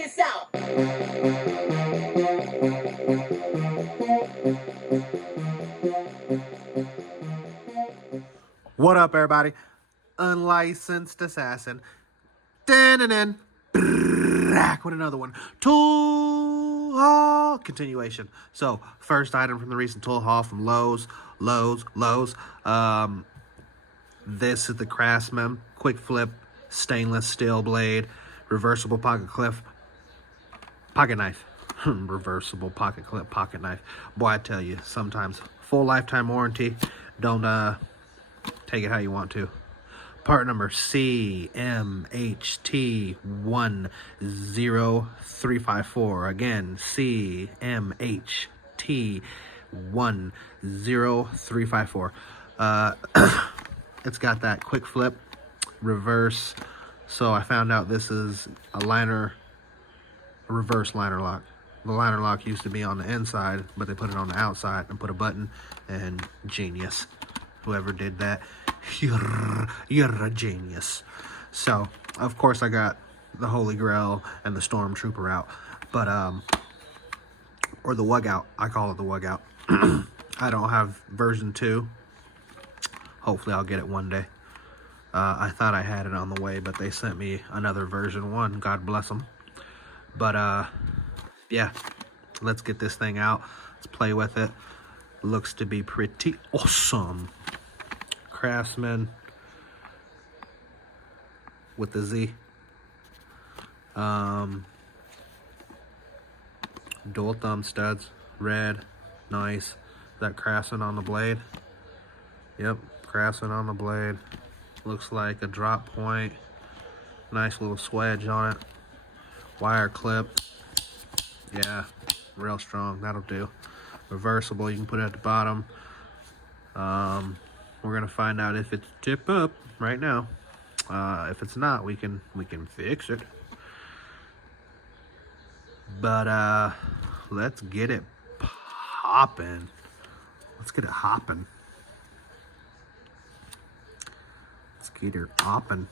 this out. What up, everybody? Unlicensed assassin. Back with another one. Tool haul continuation. So, first item from the recent tool haul from Lowe's. This is the Craftsman quick flip stainless steel blade, reversible pocket knife. Reversible pocket clip pocket knife. Boy, I tell you, sometimes full lifetime warranty. Don't take it how you want to. Part number CMHT10354. Again, CMHT10354. It's got that quick flip reverse. So I found out this is a reverse liner lock. The liner lock used to be on the inside, but they put it on the outside and put a button, and genius. Whoever did that, you're a genius. So, of course, I got the Holy Grail and the Stormtrooper out, but, or the Wug out. I call it the Wug out. I don't have version 2. Hopefully, I'll get it one day. I thought I had it on the way, but they sent me another version 1. God bless them. But, yeah, let's get this thing out. Let's play with it. Looks to be pretty awesome. Craftsman with the Z. Dual thumb studs. Red. Nice. That Craftsman on the blade. Yep, Craftsman on the blade. Looks like a drop point. Nice little swedge on it. Wire clip. Yeah, real strong. That'll do. Reversible. You can put it at the bottom. We're gonna find out if it's tip up right now. If it's not, we can fix it. But let's get it popping. Let's get it hopping. Let's get her opping.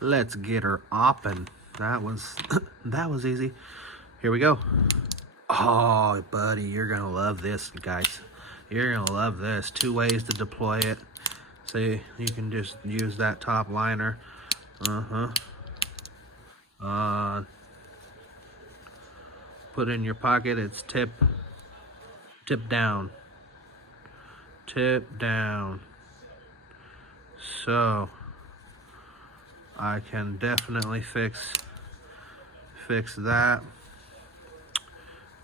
Let's get her opping. That was that was easy. Here we go. Oh, buddy, you're gonna love this, guys. You're gonna love this. 2 ways to deploy it. See, you can just use that top liner. Put in your pocket. It's tip down. Tip down. So I can definitely fix that.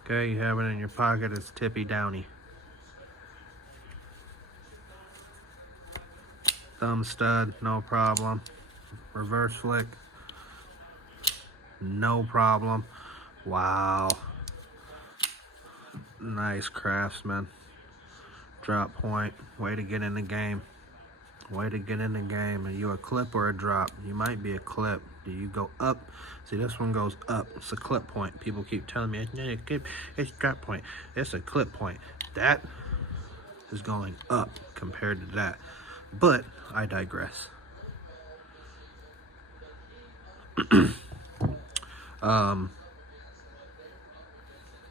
Okay, you have it in your pocket. It's tippy downy. Thumb stud, no problem. Reverse flick, no problem. Wow. Nice Craftsman. Drop point. Way to get in the game. Way to get in the game. Are you a clip or a drop? You might be a clip. Do you go up? See, this one goes up. It's a clip point. People keep telling me, it's drop point. It's a clip point. That is going up compared to that. But I digress.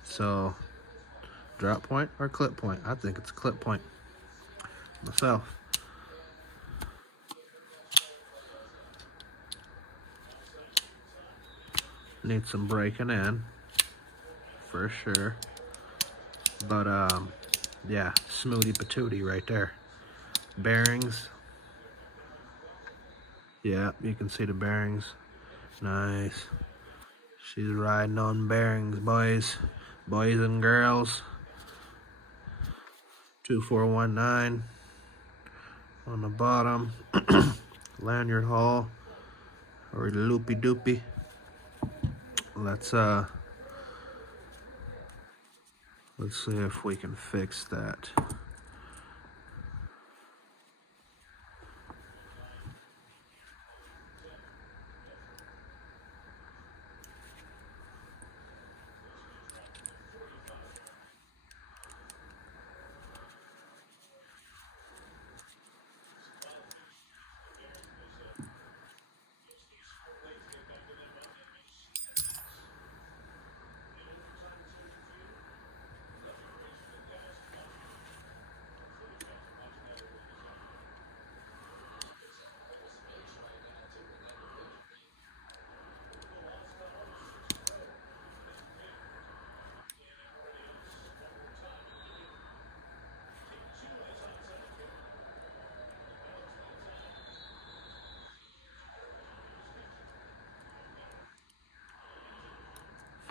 So, drop point or clip point? I think it's a clip point myself. Need some breaking in for sure. But yeah, smoothie patootie right there. Bearings. Yeah, you can see the bearings. Nice. She's riding on bearings, boys and girls. 2419 on the bottom. Lanyard haul or loopy doopy. Let's see if we can fix that.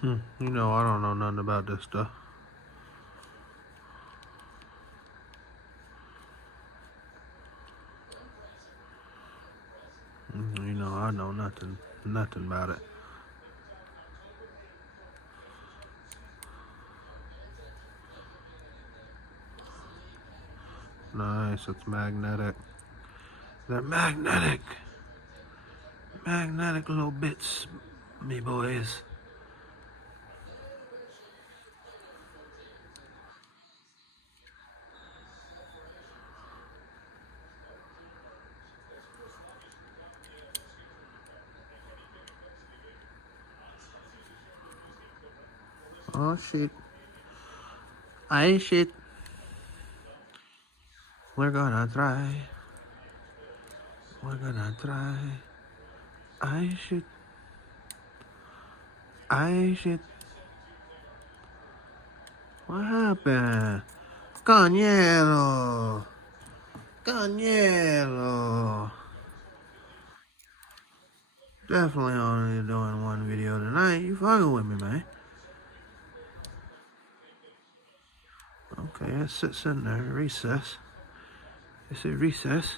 You know, I don't know nothing about this stuff. You know, I know nothing about it. Nice, it's magnetic. They're magnetic. Magnetic little bits, me boys. Oh shit. I shit. We're gonna try. We're gonna try. I shit. I shit. What happened? Cañero. Cañero. Definitely only doing one video tonight. You fucking with me, man. Okay, it sits in there. Recess. Is it recess?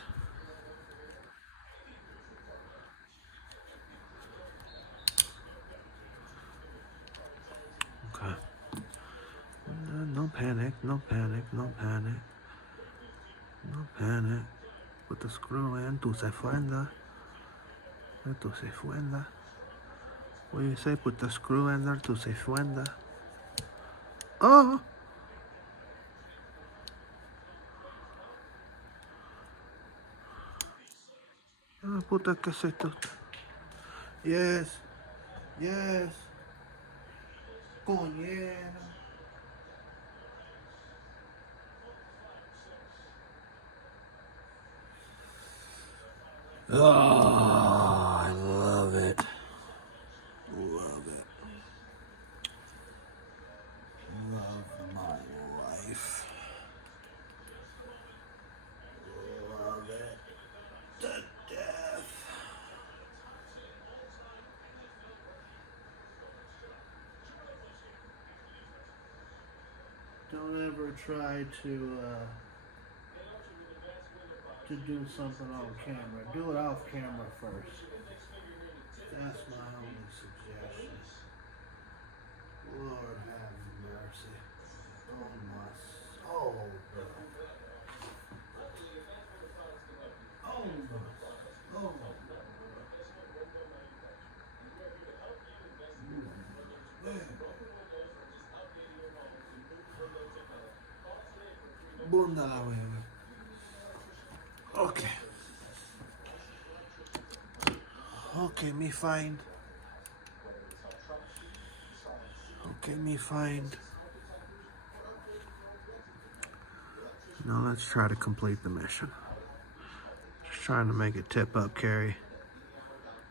Okay. No panic, no panic, no panic. No panic. Put the screw in. Tu se fuenda. Tu se fuenda. What do you say? Put the screw in there. Tu se fuenda. Oh! Puta que es esto. Yes. Yes. Coñera. Oh, I love it. Love it. Love my life. Love it to death. Don't ever try to do something on camera. Do it off camera first. That's my only suggestion. Lord have mercy. Oh my soul, bro. Oh my soul. Bunda la wea. Okay. Okay, me find. Okay, me find. Now let's try to complete the mission. Just trying to make it tip up carry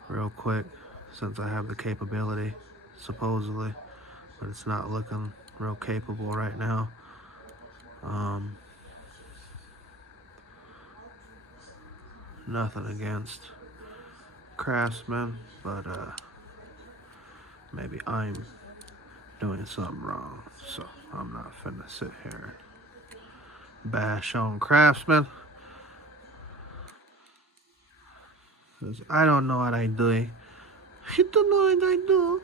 real quick since I have the capability, supposedly, but it's not looking real capable right now. Nothing against Craftsman, but maybe I'm doing something wrong, so I'm not finna sit here and bash on Craftsman, because I don't know what I'm doing. I don't know what I do.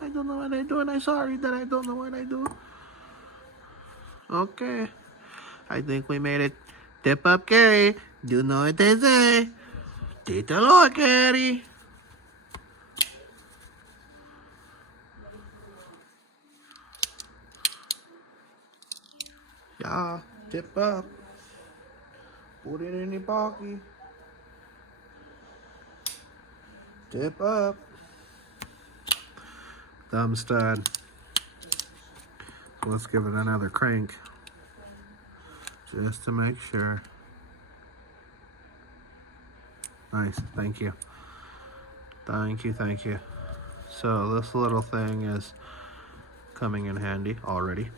I don't know what I do, and I'm sorry that I don't know what I do. Okay, I think we made it. Tip up carry. Do you know what they say? Títalo carry. Yeah, tip up. Put it in your pocket. Tip up. Thumb stud. Let's give it another crank. Just to make sure. Nice, thank you. Thank you, thank you. So this little thing is coming in handy already.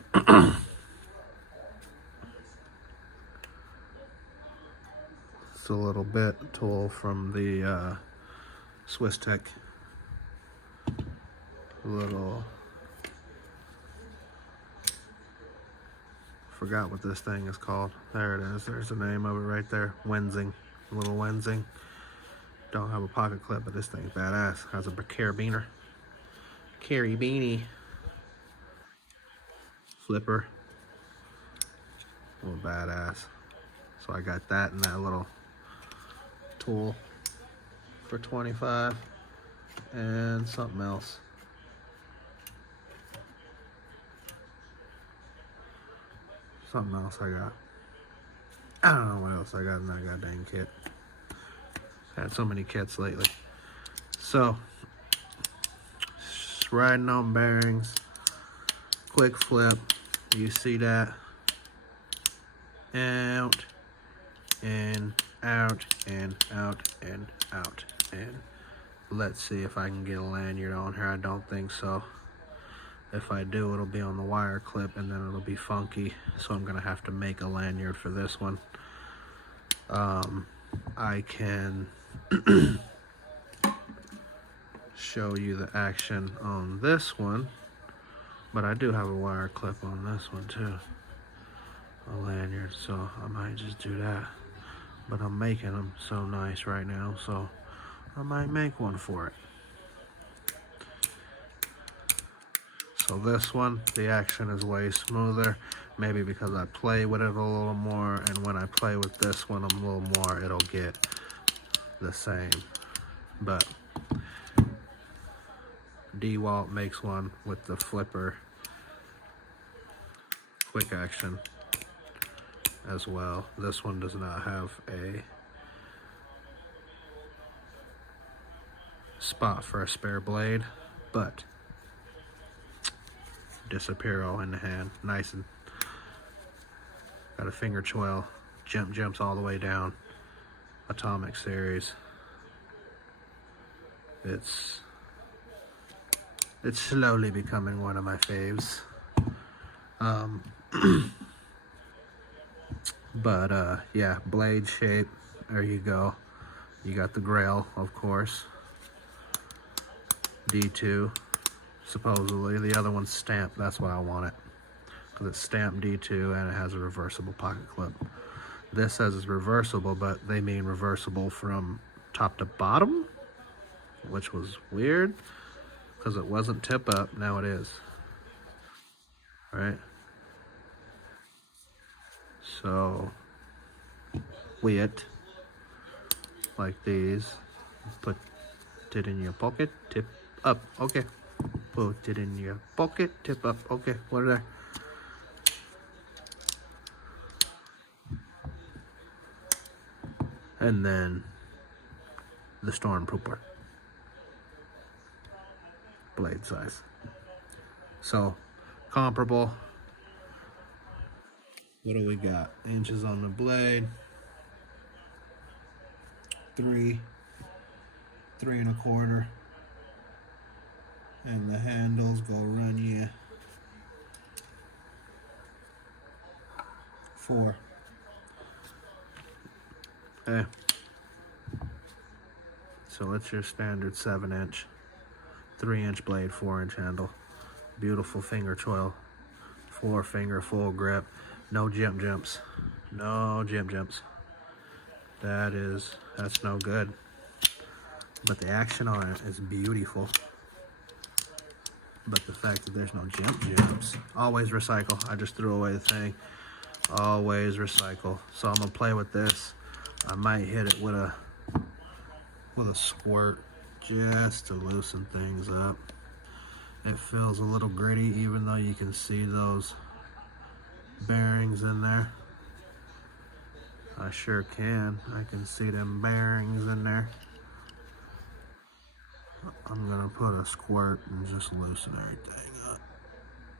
It's a little bit tool from the Swiss Tech little, forgot what this thing is called. There it is. There's the name of it right there. Wenzing. Little Wenzing. Don't have a pocket clip, but this thing's badass. Has a carabiner. Carabini. Flipper. Little badass. So I got that and that little tool for $25 and something else. Something else I got. I don't know what else I got in that goddamn kit. Had so many kits lately. So, riding on bearings. Quick flip. You see that? Out, and out, and out, and out. And let's see if I can get a lanyard on here. I don't think so. If I do, it'll be on the wire clip and then it'll be funky. So I'm gonna have to make a lanyard for this one. I can show you the action on this one, but I do have a wire clip on this one too. A lanyard, so I might just do that. But I'm making them so nice right now, so I might make one for it. So this one, the action is way smoother, maybe because I play with it a little more, and when I play with this one a little more, it'll get the same. But DeWalt makes one with the flipper quick action as well. This one does not have a spot for a spare blade, but disappearo in the hand, nice, and got a finger choil, jumps all the way down, Atomic series. It's slowly becoming one of my faves. But yeah, blade shape, there you go. You got the Grail, of course, D2 supposedly. The other one's stamped, that's why I want it, because it's stamped D2 and it has a reversible pocket clip. This says it's reversible, but they mean reversible from top to bottom, which was weird because it wasn't tip up. Now it is, right? So weird, like these. Put it in your pocket, tip up. Okay. Put it in your pocket, tip up. Okay, what are they? And then the Stormtrooper blade size. So comparable. What do we got? Inches on the blade. 3 3¼ and the handles go run you 4. Okay. So it's your standard 7-inch, 3-inch blade, 4-inch handle. Beautiful finger choil, 4-finger full grip, no jumps. No jumps. That's no good. But the action on it is beautiful. But the fact that there's no jumps, always recycle. I just threw away the thing. Always recycle. So I'm gonna play with this. I might hit it with a squirt just to loosen things up. It feels a little gritty, even though you can see those bearings in there. I sure can. I can see them bearings in there. I'm gonna put a squirt and just loosen everything up.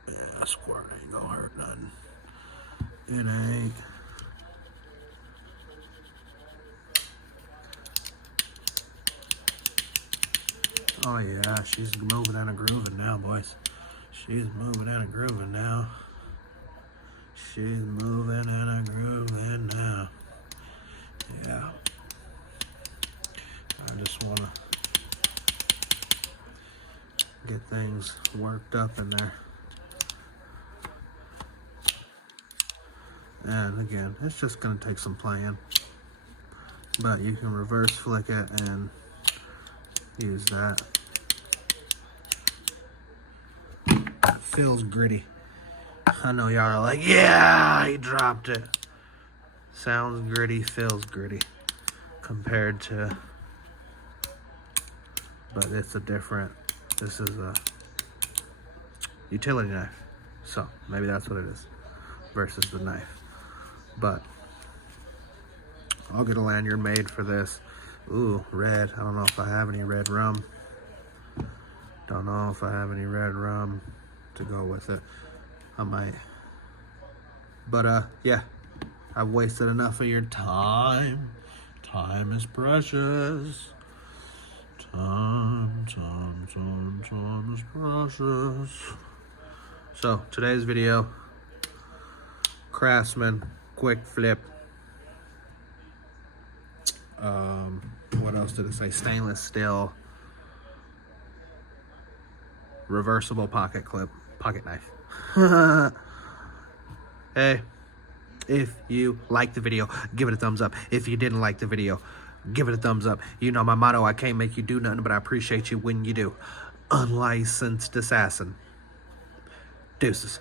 Yeah, a squirt ain't gonna hurt nothing. It ain't. Oh yeah, she's moving and a grooving now, boys. She's moving and a grooving now. She's moving and a grooving now. Yeah. I just wanna get things worked up in there. And again, it's just gonna take some playing, but you can reverse flick it and use that. That feels gritty. I know y'all are like, yeah, he dropped it. Sounds gritty, feels gritty compared to, but it's a different, this is a utility knife. So maybe that's what it is versus the knife. But I'll get a lanyard made for this. Ooh, red. I don't know if I have any red rum. Don't know if I have any red rum to go with it. I might. But yeah, I've wasted enough of your time. Time is precious. Time is precious. So today's video, Craftsman quick flip. What else did it say? Stainless steel reversible pocket knife. Hey, if you liked the video, give it a thumbs up. If you didn't like the video, give it a thumbs up. You know my motto, I can't make you do nothing, but I appreciate you when you do. Unlicensed assassin. Deuces.